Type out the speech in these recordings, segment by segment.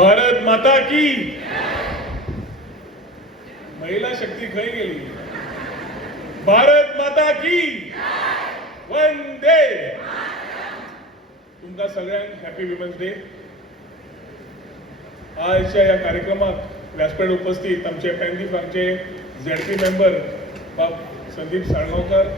भारत माता की महिला शक्ती खंय गेली. भारत माता की वंदे. तुमका सगळ्यांक हॅपी विमेन्स डे. आजच्या या कार्यक्रमात व्यासपीठ उपस्थित आमचे पॅनदीप आमचे झेडपी मेंबर बाप संदीप साळगांवकर,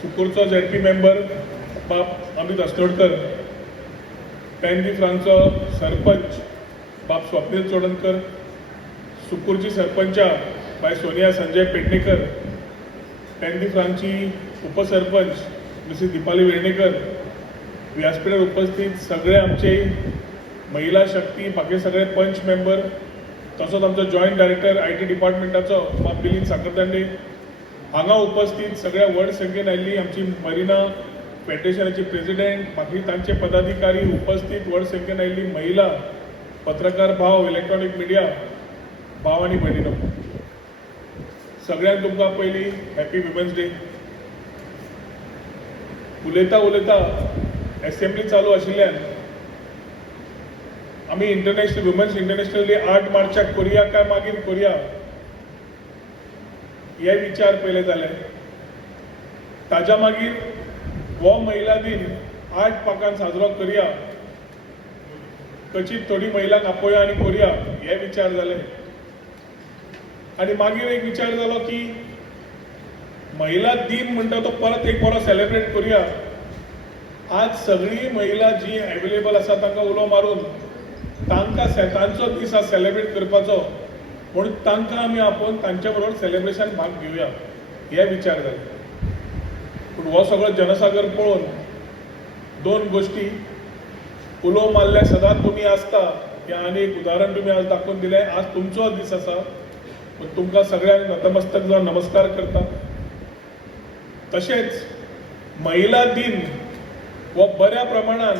सुकूरचो झेडपी मेंबर बाप अमित अस्नोडकर, पॅनदीप फ्रांचो सरपंच बाप स्वप्नील चोडणकर, सुकूरची सरपंचा बाय सोनिया संजय पेडणेकर, पॅनदीप फ्रांची उपसरपंच मिसेस दीपाली वेर्णेकर, व्यासपीठार उपस्थित सगळे आमचे महिला शक्ती बाकी सगळे पंच मेंबर, तसोच आमचो जॉईंट डायरेक्टर IT डिपार्टमेंटाचो बाप मिलिंद साखरदांडे, हांगा उपस्थित सगळ्या व्हड संख्येन आयिल्ली आमची मरिना फेडरेशनाची प्रेसिडेंट, बाकी तांचे पदाधिकारी, उपस्थित व्हड संख्येन आयिल्ली महिला, पत्रकार भाव, इलेक्ट्रॉनिक मिडिया भाव आनी भयणीनो, सगळ्यांक तुमकां पयलीं हॅपी विमेन्स डे. उलयता उलयता असेंब्ली चालू आशिल्ल्यान आमी इंटरनॅशनल वुमन्स इंटरनॅशनल डे 8 मार्चाक करुया काय मागीर करुया हे विचार पयले जाले. ताज्या मागीर हो महिला दिन 8 पाकान साजरो करुया, कचित थोडी महिलांक आपया आनी करुया हे विचार जाले. आनी मागीर एक विचार जालो की महिला दिन म्हणटा तो परत एक बरो सेलिब्रेट करुया. आज सगळी महिला जी अवेलेबल आसा तांकां उलो मारून तांकां तांचो दीस आज सेलिब्रेट करपाचो म्हणून तांकां आमी आपोवन तांच्या बरोबर सेलिब्रेशन भाग घेवया हे विचार जाले. पूण हो सगळो जनसागर पळोवन दोन गोश्टी उलो मारले सदांच तुमी आसता हें आनी एक उदाहरण तुमी आज दाखोवन दिलें. आज तुमचो दीस आसा, तुमकां सगळ्यांक नतमस्तक जावन नमस्कार करता. तशेंच महिला दिन हो बऱ्या प्रमाणान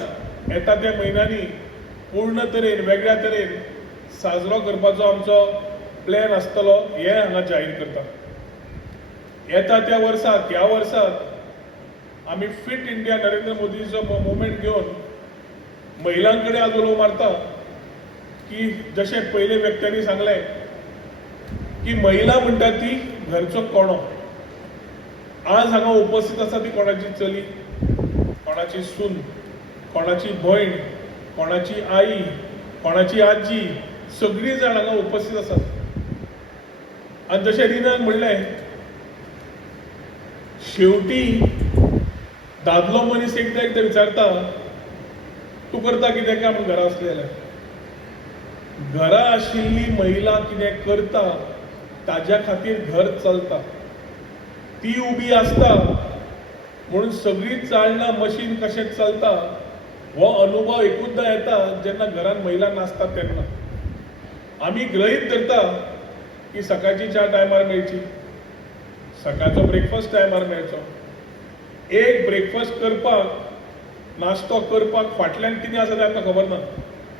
येता त्या म्हयन्यांनी पूर्ण तरेन वेगळ्या तरेन साजरो करपाचो आमचो प्लॅन आसतलो हें हांगा जाहीर करता. येता त्या वर्साक ह्या वर्साक आमी फिट इंडिया नरेंद्र मोदीचो मुवमेंट घेवन महिलां कडेन आज उलो मारता की जशें पयले व्यक्त्यांनी सांगलें की महिला म्हणटा ती घरचो कोणो. आज हांगा उपस्थित आसा ती कोणाची चली, कोणाची सून, कोणाची भयण, कोणाची आई, कोणाची आजी, सगळी जाण हांगा उपस्थित आसात. आनी जशें रिनान म्हणलें शेवटी दादलो मनीस एकदां एकदां विचारता तूं करता कितें काम घरा आसलें जाल्यार. घरा आशिल्ली महिला कितें करता ताज्या खातीर घर चलता, ती उबी आसता म्हणून सगळी चालना मशीन कशें चलता हो अनुभव एकूचदां येता जेन्ना घरान महिला नासतात तेन्ना. आमी गृहीत धरता की सकाळची च्या टायमार मेळची, सकाळचो ब्रेकफास्ट टायमार मेळचो. एक ब्रेकफास्ट करपाक नाश्तो करपाक फाटल्यान कितें आसा तें आमकां खबर ना,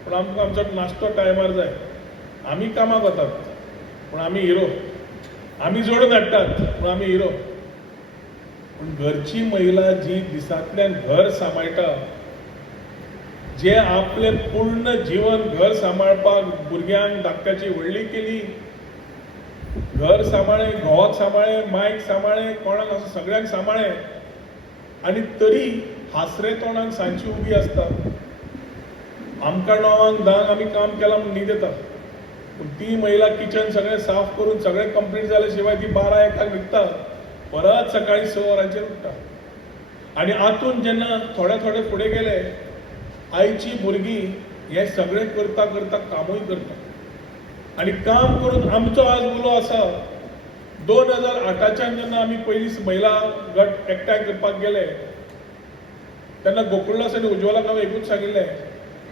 पूण आमकां आमचो नाश्तो टायमार जाय. आमी कामाक वतात पूण आमी हिरो, आमी जोडून हाडटात पूण आमी हिरो. पूण घरची महिला जी दिसांतल्यान घर सांबाळटा, जे आपले पूर्ण जीवन घर सांबाळपाक भुरग्यांक धाकट्याची व्हडली केली, घर सांबाळें, घोवाक सांबाळें, मायक सांबाळें, कोणाक असो सगळ्यांक सांबाळें, आनी तरी हासरे तोंडान सांजची उबी आसता. आमकां 9-10 आमी काम केलां म्हूण न्हीद येता, पूण ती महिला किचन सगळें साफ करून सगळें कंप्लीट जाले शिवाय ती 12-1 न्हिदता, परत सकाळी 6 वरांचेर उठटा. आनी आतून जेन्ना थोडे थोडे फुडें गेले, आईची भुरगीं हें सगळें करता करता कामूय करता. आनी काम करून आमचो आज उलो आसा 2008च्यान जेन्ना आमी पयली महिला गट एकठांय करपाक गेले तेन्ना गोकुळदास आनी उज्ज्वलाक हांवें एकूच सांगिल्लें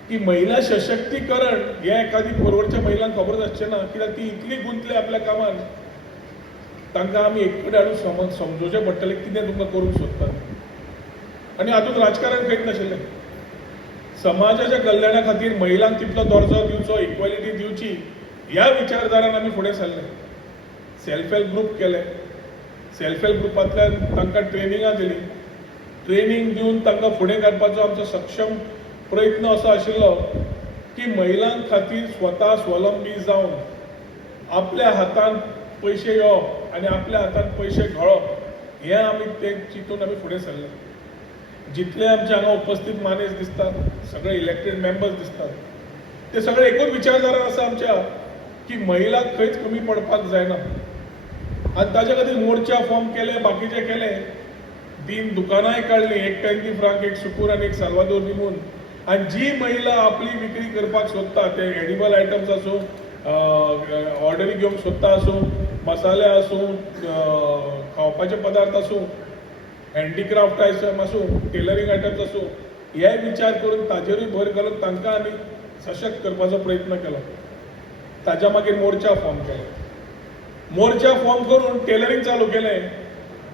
की महिला सशक्तीकरण हें एखादी परवडच्या महिलांक खबर आसचें ना, कित्याक ती इतली गुंतले आपल्या कामान तांकां आमी एक कडेन हाडून समजोवचें पडटलें कितें तुमकां करूंक सोदतात. आनी हातूंत राजकारण खंयच नाशिल्लें. समाजाच्या कल्याणा खातीर महिलांक तितलो दर्जो दिवचो, इक्वॅलिटी दिवची ह्या विचारधारान आमी फुडें सरले. सेल्फ हेल्प ग्रूप केले, सेल्फ हेल्प ग्रुपांतल्यान तांकां ट्रेनिंगां दिली, ट्रेनिंग दिवन तांकां फुडें काडपाचो आमचो सक्षम प्रयत्न असो आशिल्लो की महिलां खातीर स्वता स्वलंबी जावन आपल्या हातान पैसे येवप आनी आपल्या हातान पैसे घाळप हें आमी ते चिंतून आमी फुडें सरले. जितले आमचे हांगा उपस्थित मानेस दिसतात सगळे इलेक्टेड मेंबर्स दिसतात ते सगळे एकूच विचारधारा आसा आमच्या की महिलांक खंयच कमी पडपाक जायना आनी ताजे खातीर मोर्चा फॉर्म केले बाकीचे केले 3 दुकानांय काडली एक टँकी फ्रांक एक सुकूर आनी एक साल्वादोर दिमून आनी जी महिला आपली विक्री करपाक सोदता ते एडिबल आयटम्स आसूं ऑर्डरी घेवंक सोदता आसूं मसाले आसूं खावपाचे पदार्थ आसूं हँडीक्राफ्ट आयटम आसूं टेलरींग आयटम्स आसूं हे विचार करून ताजेरूय भर घालून तांकां आमी सशक्त करपाचो प्रयत्न केलो. ताज्या मागीर मोर्चा फॉर्म केलो. मोर्चा फॉर्म करून टेलरींग चालू केलें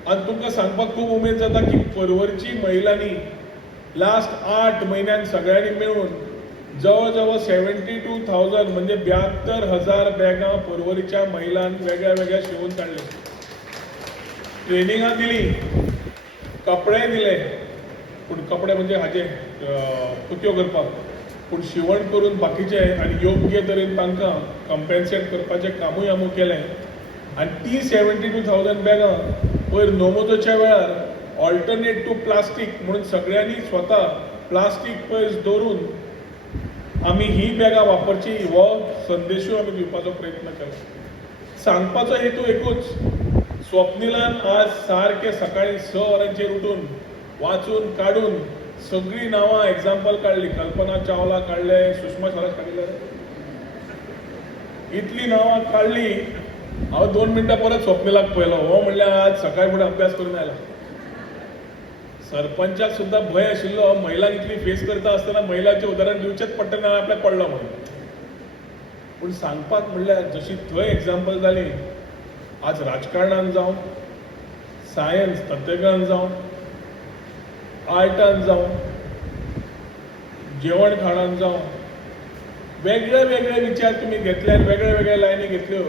आनी तुमकां सांगपाक खूब उमेद जाता की परवरची महिलांनी लास्ट 8 म्हयन्यान सगळ्यांनी मेळून जवळ जवळ 72,000 म्हणजे 72,000 बॅगां परवरीच्या महिलांक वेगळ्या वेगळ्या शिवून काडले. ट्रेनिंगां दिली कपडे दिले पूण कपडे म्हणजे हाजे कुत्यो करपाक पूण शिवण करून बाकीचे आनी योग्य तरेन तांकां कंपेन्सेट करपाचें कामूय आमी केलें आनी ती 72,000 बॅगां पयर नोमोजोच्या वेळार ऑल्टरनेट टू प्लास्टीक म्हणून सगळ्यांनी स्वता प्लास्टीक पयस दवरून आमी ही बॅगां वापरची हो संदेशूय आमी दिवपाचो प्रयत्न केलो. सांगपाचो हेतू एकूच स्वप्निलान आज सारके सकाळी 6 वरांचेर उठून वाचून काडून सगळीं नांवां एग्जाम्पल काडली. कल्पना चावला काडले सुषमा स्वराज काडिल्ले इतली नांवां काडली. हांव 2 मिनटां परत स्वप्निलाक पळयलो हो म्हणल्यार आज सकाळी फुडें अभ्यास करून आयला. सरपंचाक सुद्दां भंय आशिल्लो महिलांक इतली फेस करता आसतना महिलांचें उदाहरण दिवचेंच पडटलें ना आपल्याक पडलो म्हणून पूण सांगपाक म्हणल्यार जशी थंय एग्जाम्पल जाली आज राजकारणान जावं सायन्स तंत्रज्ञान जावं आर्टान जावं जेवण खाणान जावं वेगळे वेगळे विचार तुमी घेतले आनी वेगळे वेगळे लायनी घेतल्यो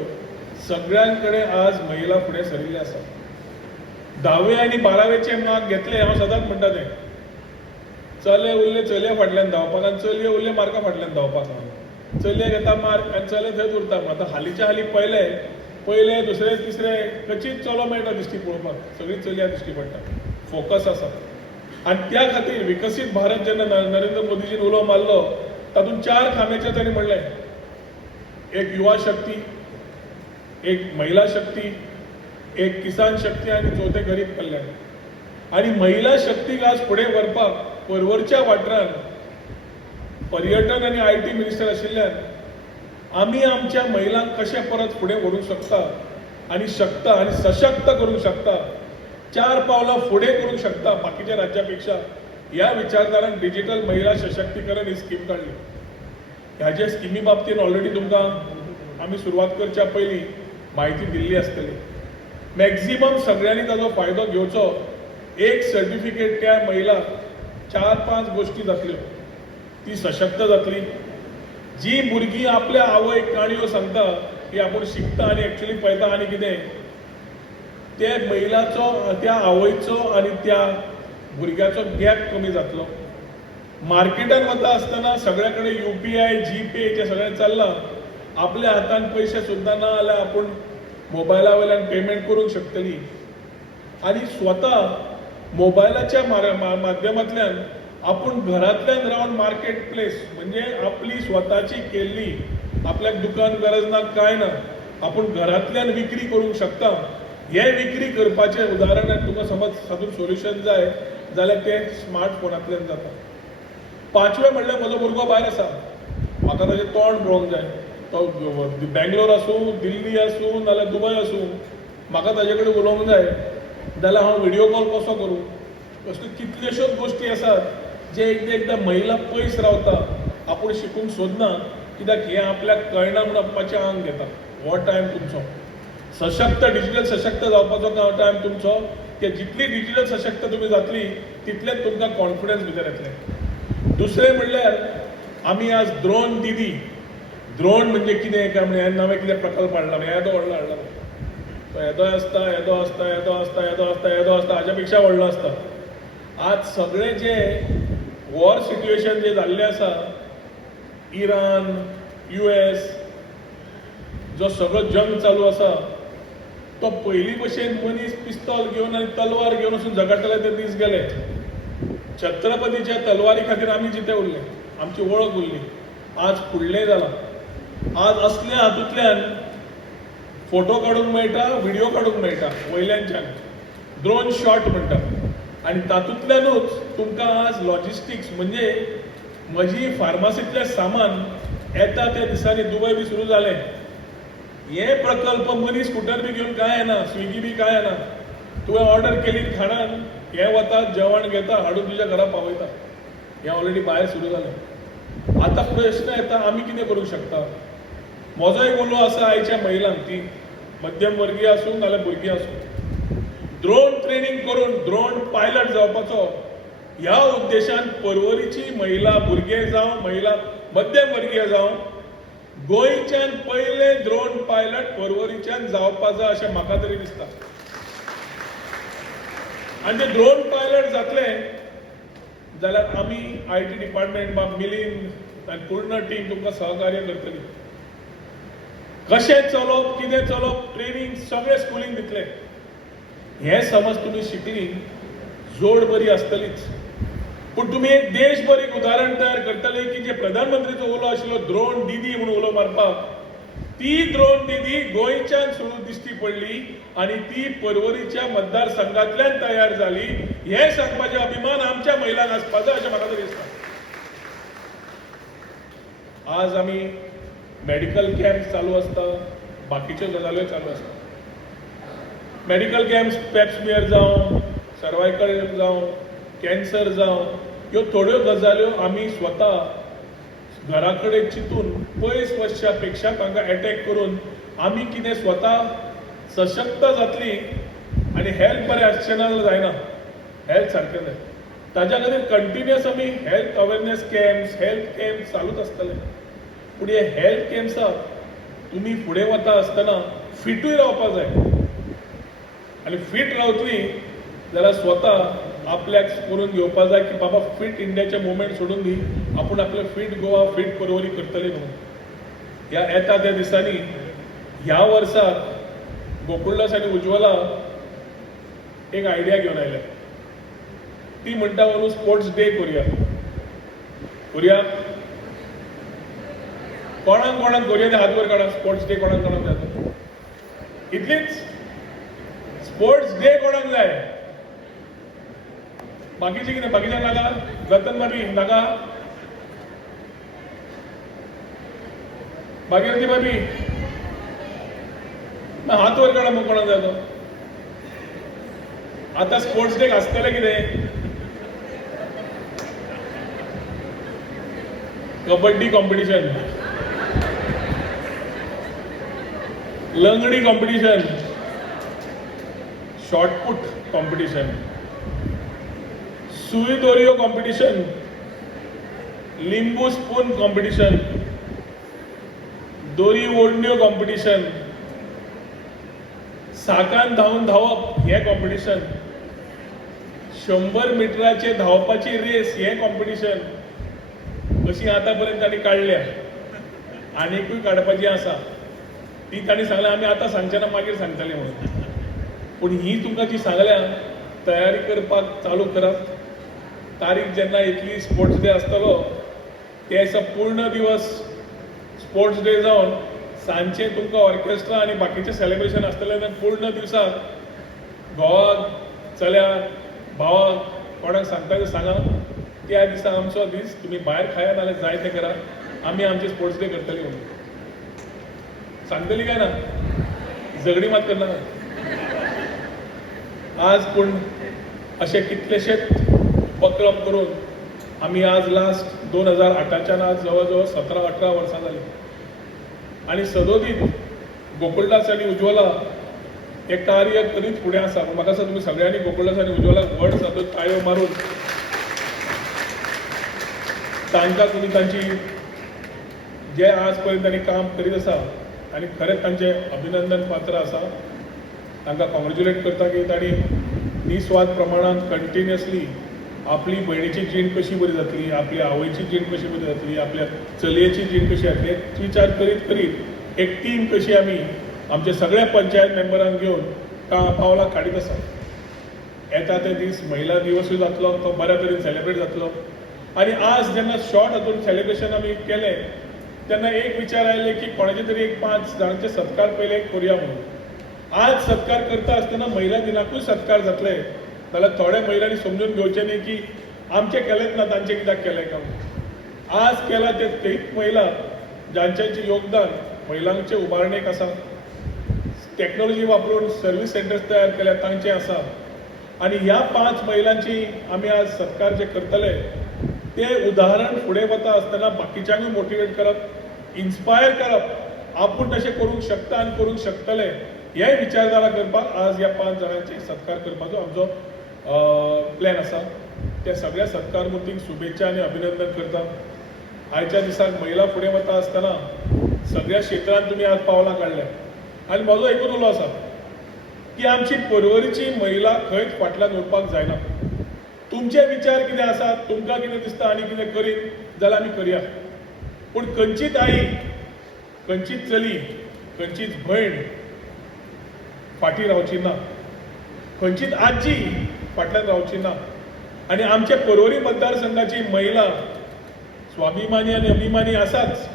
सगळ्यां कडेन आज महिला फुडें सरिल्ले आसा. 10वे आनी 12वेचे मार्क घेतले हांव सदांच म्हणटा तें चले उरले चलये फाटल्यान धांवपाक आनी चलये उरले मार्का फाटल्यान धांवपाक चलये घेता मार्क आनी चले थंयच उरता. आतां हालींच्या हालीं पयले दुसरे तिसरे खंयचीच चलो मेळटा दिश्टी पळोवपाक सगळीं चलयां दिश्टी पडटा. फोकस आसा आनी त्या खातीर विकसीत भारत जेन्ना नरेंद्र मोदीजीन उलो मारलो तातूंत 4 खांब्याचें तांणी म्हणलें एक युवा शक्ती एक महिला शक्ती एक किसान शक्ती आनी चौथे गरीब कल्याण. आनी महिला शक्तीक आज फुडें व्हरपाक परवरच्या वाठारान पर्यटन आनी IT मिनिस्टर आशिल्ल्यान आमी आमच्या महिलांक कशें परत फुडें व्हरूंक शकता आनी शकता आनी सशक्त करूंक शकता 4 पावलां फुडें करूंक शकता बाकीच्या राज्यां पेक्षा ह्या विचारधारान डिजिटल महिला सशक्तीकरण ही स्कीम काडली. ह्याचे स्किमी बाबतींत ऑलरेडी तुमकां आमी सुरवात करच्या पयलीं म्हायती दिल्ली आसतली. मॅक्झिमम सगळ्यांनी ताजो फायदो घेवचो. एक सर्टिफिकेट त्या महिलाक 4-5 गोश्टी जातल्यो. ती सशक्त जातली. जी भुरगीं आपल्या आवयक काणयो सांगता की आपूण शिकता आनी एक्चुअली पळयता आनी कितें ते महिलाचो त्या आवयचो आनी त्या भुरग्याचो गॅप कमी जातलो. मार्केटान वता आसतना सगळे कडेन UPI GPay हेचें सगळें चल्लां. आपल्या हातान पयशे सुद्दां ना जाल्यार आपूण मोबायला वयल्यान पेमेंट करूंक शकतली आनी स्वता मोबायलाच्या माध्यमांतल्यान आपूण घरांतल्यान रावन मार्केट प्लेस म्हणजे आपली स्वताची केल्ली आपल्याक दुकान गरज ना काय ना आपूण घरांतल्यान विक्री करूंक शकता. हे विक्री करपाचें उदाहरण तुमकां समज तातूंत सोल्युशन जाय जाल्यार ते स्मार्टफोनांतल्यान जाता. 5वें म्हणल्यार म्हजो भुरगो भायर आसा म्हाका ताजें तोंड पळोवंक जाय. तो बेंगलोर आसूं दिल्ली आसूं नाल्यार दुबय आसूं म्हाका ताजे कडेन उलोवंक जाय जाल्यार हांव व्हिडियो कॉल कसो करूं. अश्यो कितल्योश्योच गोश्टी आसात जे एकदा महिला पयस रावता आपूण शिकूंक सोदना कित्याक हें आपल्याक कळना म्हूण आपणाचें आंग घेता. हो टायम तुमचो सशक्त डिजिटल सशक्त जावपाचो टायम तुमचो. की जितली डिजिटल सशक्त तुमी जातली तितलेंच तुमकां कॉन्फिडन्स भितर येतलें. दुसरें म्हणल्यार आमी आज ड्रोन दिदी ड्रोन म्हणजे कितें काय म्हणजे नवें कितें प्रकल्प हाडला येदो व्हडलो हाडला तो येदो आसता येदो आसता येदो आसता येदो आसता येदो आसता हाच्या पेक्षा व्हडलो आसता. आज सगळें जे वॉर सिट्युएशन जे जाल्लें आसा इराण, US जो सगळो जंग चालू आसा तो पयलीं भशेन मनीस पिस्तॉल घेवन आनी तलवार घेवन वचून झगडटाले ते दीस गेले. छत्रपतीच्या तलवारी खातीर आमी जिते उरले, आमची वळख उरली. आज फुडलें जालां. आज असल्या हातूंतल्यान फोटो काडूंक मेळटा, व्हिडिओ काडूंक मेळटा वयल्यानच्यान, ड्रोन शॉट म्हणटात. आनी तातूंतल्यानूच तुमकां आज लॉजिस्टिक्स म्हणजे म्हजी फार्मासींतलें सामान येता त्या दिसांनी दुबय बी सुरू जालें. हे प्रकल्प मनीस स्कूटर बी घेवन काय येना, स्विगी बी काय येना. तुवें ऑर्डर केली खाणान, हे वतात जेवण घेता हाडून तुज्या घरा पावयता. हें ऑलरेडी भायर सुरू जालें. आतां प्रश्न येता आमी कितें करूंक शकता. म्हजो एक उलो आसा आयच्या महिलांक, ती मध्यमवर्गीय आसूं नाल्यार भुरगीं आसूं, ड्रोन ट्रेनिंग करून ड्रोन पायलट जावपाचो ह्या उद्देशान पर्वरीची महिला भुरगे जावं महिला मध्यमवर्गीय जावं गोंयच्यान पयले ड्रोन पायलट पर्वरीच्यान जावपा जाय अशें म्हाका तरी दिसता. आनी ते ड्रोन पायलट जातले जाल्यार आमी IT डिपार्टमेंट वा मिलिंद आनी पूर्ण टीम तुमकां सहकार्य करतली. कशें चलोवप, कितें चलोवप, ट्रेनिंग सगळें स्कुलींग दितले. हें समज तुमी शिकली जोड बरी आसतलीच. पूण तुमी एक देशभर एक उदाहरण तयार करतले की जे प्रधानमंत्रीचो उलो आशिल्लो ड्रोन दीदी म्हणून उलो मारपाक, ती ड्रोन दीदी गोंयच्यान सुरू दिश्टी पडली आनी ती पर्वरीच्या मतदारसंघांतल्यान तयार जाली. हें सांगपाचें अभिमान आमच्या महिलांक आसपाक जाय अशें म्हाका तरी दिसता. आज आमी मेडिकल कॅम्प चालू आसता, बाकीच्यो गजाल्यो चालू आसता. मेडिकल कॅम्प्स पेप्समियर जावं, सर्वायकल जावं, कॅन्सर जावं, ह्यो थोड्यो गजाल्यो आमी स्वता घरा कडेन चिंतून पयस वचच्या पेक्षा तांकां अटॅक करून आमी कितें स्वता सशक्त जातली आनी हेल्थ बरें आसचें ना जाल्यार जायना. हेल्थ सारकें जाय. ताज्या खातीर कंटिन्युअस आमी हेल्थ अवेरनेस कॅम्प्स चालूच आसतले. पूण हे हेल्थ कॅम्प्साक तुमी फुडें वता आसतना फिटूय रावपाक जाय. आनी फीट रावतली जाल्यार स्वता आपल्याक करून घेवपाक जाय की बाबा फीट इंडियाचे मुवमेंट सोडून दी, आपूण आपले फीट गोवा फीट पर्वरी करतली म्हणून. ह्या येता त्या दिसांनी ह्या वर्साक गोकुळदास आनी उज्ज्वला एक आयडिया घेवन आयल्या. ती म्हणटा म्हणून स्पोर्ट्स डे करुया. कोणाक करुया ते हात वर काडा. स्पोर्ट्स डे कोणाक जाय इतलीच. स्पोर्ट्स डे कोणाक जाय, बाकीचे कितें बाकीच्या नाका. रतन बाबी नाका, भागीरथी बाबी हात वर काडा. मग कोणाक जाय तो. आता स्पोर्ट्स डे आसतलें कितें, कबड्डी कॉम्पिटिशन, लंगडी कॉम्पिटिशन, शॉर्टपुट कॉम्पिटिशन, सुई दोरयो कॉम्पिटिशन, लिंबू स्पून कॉम्पिटिशन, दोरी ओडण्यो कॉम्पिटिशन, साकान धांवन धांवप हें कॉम्पिटिशन, 100 मिटराचे धांवपाची रेस हें कॉम्पिटिशन. अशी आतापर्यंत तांणी काडल्या. आनीकूय काडपाची आसा. ती तांणी सांगल्या आमी आतां सांगचे ना मागीर सांगतले म्हणून. पूण ही तुमकां जी सांगल्या तयारी करपाक चालू करात. तारीख जेन्ना येतली स्पोर्ट्स डे आसतलो ते दिसा पूर्ण दिवस स्पोर्ट्स डे जावन सांजचे तुमकां ऑर्केस्ट्रा आनी बाकीचें सेलिब्रेशन आसतलें. पूर्ण दिवसाक घोवाक, चल्याक, भावाक कोणाक सांगता तें सांगा. त्या दिसा आमचो दीस तुमी भायर खाया नाल्यार जाय तें करा. आमी आमचे स्पोर्ट्स डे करतली म्हणून सांगतली काय ना. झगडी मात करना. आज पूण अशे कितलेशेच उपक्रम करून आमी आज लास्ट 2008च्यान आज जवळ जवळ 17-18 वर्सां जालीं. आनी सदोदीत गोकुळदास आनी उज्ज्वला हे कार्य करीत फुडें आसा. म्हाका दिसता तुमी सगळ्यांनी गोकुळदास आनी उज्ज्वलाक व्हड सतत ताळयो मारून तांकां तुमी तांची जे आज पर्यंत तांणी काम करीत आसा आनी खरेंच तांचे अभिनंदन पात्र आसा. तांकां कॉंग्रेच्युलेट करता की तांणी निस्वार्थ प्रमाणांत कंटिन्युअसली आपली भयणीची जीण कशी बरी जातली, आपली आवयची जीण कशी बरी जातली, आपल्या चलयेची जीण कशी जातली विचार करीत करीत एक टीम कशी आमी आमच्या सगळ्या पंचायत मेंबरांक घेवन पावलां काडीत आसा. येता ते दीस महिला दिवसूय जातलो, तो बऱ्या तरेन सेलिब्रेट जातलो. आनी आज जेन्ना शॉर्ट हातून सेलिब्रेशन आमी केलें तेन्ना एक विचार आयले की कोणाचे तरी एक 5 जाणांचे सत्कार पयले करुया म्हणून. आज सत्कार करता आसतना महिला दिनाकूय सत्कार जातले जाल्यार थोड्या महिलांनी समजून घेवचें न्ही की आमचें केलेंच ना तांचें कित्याक केलें काय म्हणून. आज केला ते तेच महिला जांचें योगदान महिलांचे उबारणेक आसा. टॅक्नॉलॉजी वापरून सर्व्हिस सेंटर्स तयार केल्या तांचें आसा. आनी ह्या 5 महिलांची आमी आज सत्कार जे करतले ते उदाहरण फुडें वता आसतना बाकीच्यांकूय मोटिवेट करप, इन्स्पायर करप, आपूण तशें करूंक शकता आनी करूंक शकतले हे विचारधारा करपाक आज ह्या 5 जाणांची सत्कार करपाचो आमचो प्लॅन आसा. त्या सगळ्या सत्कार मुर्तीक शुभेच्छा आनी अभिनंदन करता. आयच्या दिसाक महिला फुडें वता आसतना सगळ्या क्षेत्रांत तुमी आज पावलां काडल्या आनी म्हजो एकूच उलो आसा की आमची परवरीची महिला खंयच फाटल्यान उरपाक जायना. तुमचे विचार कितें आसात, तुमकां कितें दिसता आनी कितें करीत जाल्यार आमी करया. पूण खंयचीच आई, खंयचीच चली, खंयचीच भयण फाटीं रावची ना, खंयचीच आजी फाटल्यान रावची ना. आनी आमचे पर्वरी मतदारसंघाची महिला स्वाभिमानी आनी अभिमानी आसाच,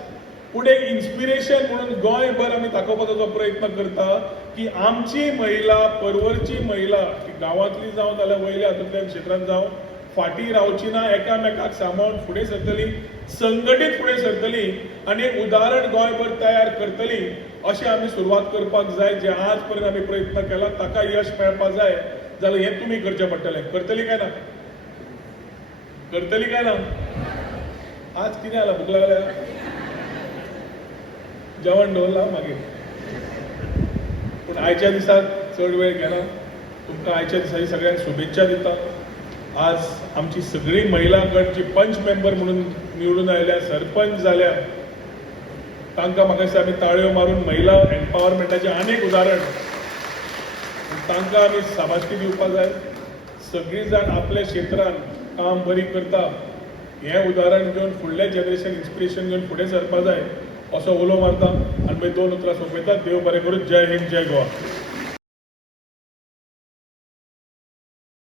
पूण एक इन्स्पिरेशन म्हणून गोंयभर आमी दाखोवपाचो प्रयत्न करता की आमची महिला, पर्वरची महिला गांवांतली जावं नाल्यार वयल्या हातूंतल्या क्षेत्रांत जावं फाटीं रावची ना, एकामेकाक सांबाळून फुडें सरतली, संघटीत फुडें सरतली आनी एक उदाहरण गोंयभर तयार करतली. अशें आमी सुरवात करपाक जाय. जे आज पर्यंत आमी प्रयत्न केला ताका यश मेळपाक जाय जाल्यार हें तुमी करचें पडटलें. करतली काय ना? करतली काय ना? आज कितें जालां? भूक लागल्या? जेवण दवरलां मागीर. पूण आयच्या दिसाक चड वेळ घेना. तुमकां आयच्या दिसाची सगळ्यांक शुभेच्छा दिता. आज आमची सगळी महिला गट जी पंच मेंबर म्हणून निवडून आयल्या, सरपंच जाल्या, तांकां म्हाका दिसता आमी ताळयो मारून महिला एम्पावरमेंटाचें आनीक उदाहरण तांकां आमी शाबासकी दिवपाक जाय. सगळीं जाण आपल्या क्षेत्रांत काम बरी करता हें उदाहरण घेवन फुडलें जनरेशन इन्स्पिरेशन घेवन फुडें सरपाक जाय असो उलो मारता आनी मागीर 2 उतरां सोंपयता. देव बरें करूं. जय हिंद, जय गोवा.